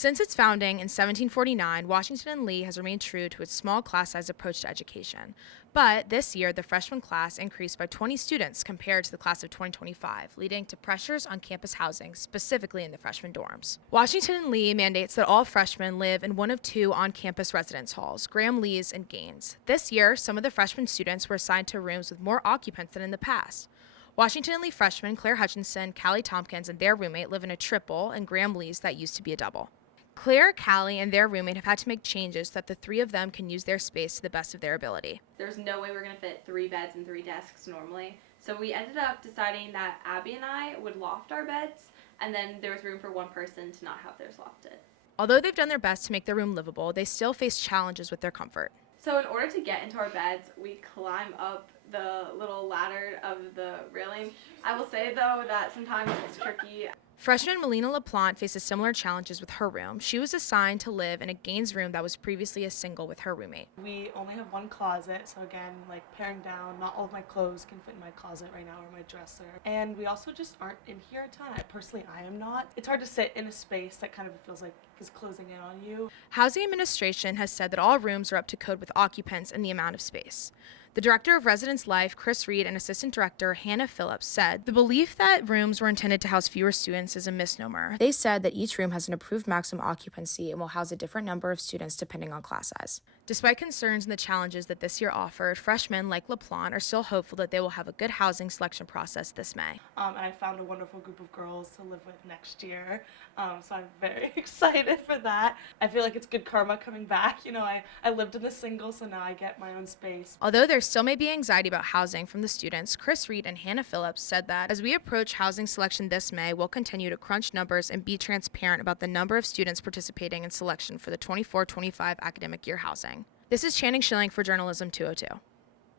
Since its founding in 1749, Washington and Lee has remained true to its small class size approach to education. But this year, the freshman class increased by 20 students compared to the class of 2025, leading to pressures on campus housing, specifically in the freshman dorms. Washington and Lee mandates that all freshmen live in one of two on-campus residence halls, Graham Lee's and Gaines. This year, some of the freshman students were assigned to rooms with more occupants than in the past. Washington and Lee freshmen Claire Hutchinson, Callie Tompkins, and their roommate live in a triple, and Graham Lee's that used to be a double. Claire, Callie, and their roommate have had to make changes so that the three of them can use their space to the best of their ability. There's no way we're going to fit 3 beds and 3 desks normally. So we ended up deciding that Abby and I would loft our beds, and then there was room for one person to not have theirs lofted. Although they've done their best to make their room livable, they still face challenges with their comfort. So in order to get into our beds, we climb up the little ladder of the railing. I will say, though, that sometimes it's tricky. Freshman Melina LaPlante faces similar challenges with her room. She was assigned to live in a Gaines room that was previously a single with her roommate. We only have one closet, so again, like paring down, not all of my clothes can fit in my closet right now or my dresser. And we also just aren't in here a ton. I am not. It's hard to sit in a space that kind of feels like is closing in on you. Housing administration has said that all rooms are up to code with occupants and the amount of space. The director of Residence Life, Chris Reed, and assistant director Hannah Phillips said the belief that rooms were intended to house fewer students is a misnomer. They said that each room has an approved maximum occupancy and will house a different number of students depending on class size. Despite concerns and the challenges that this year offered, freshmen like LaPlante are still hopeful that they will have a good housing selection process this May. And I found a wonderful group of girls to live with next year, so I'm very excited for that. I feel like it's good karma coming back. You know, I lived in the single, so now I get my own space. Although there still may be anxiety about housing from the students, Chris Reed and Hannah Phillips said that as we approach housing selection this May, we'll continue to crunch numbers and be transparent about the number of students participating in selection for the 24-25 academic year housing. This is Shilling for Journalism 202.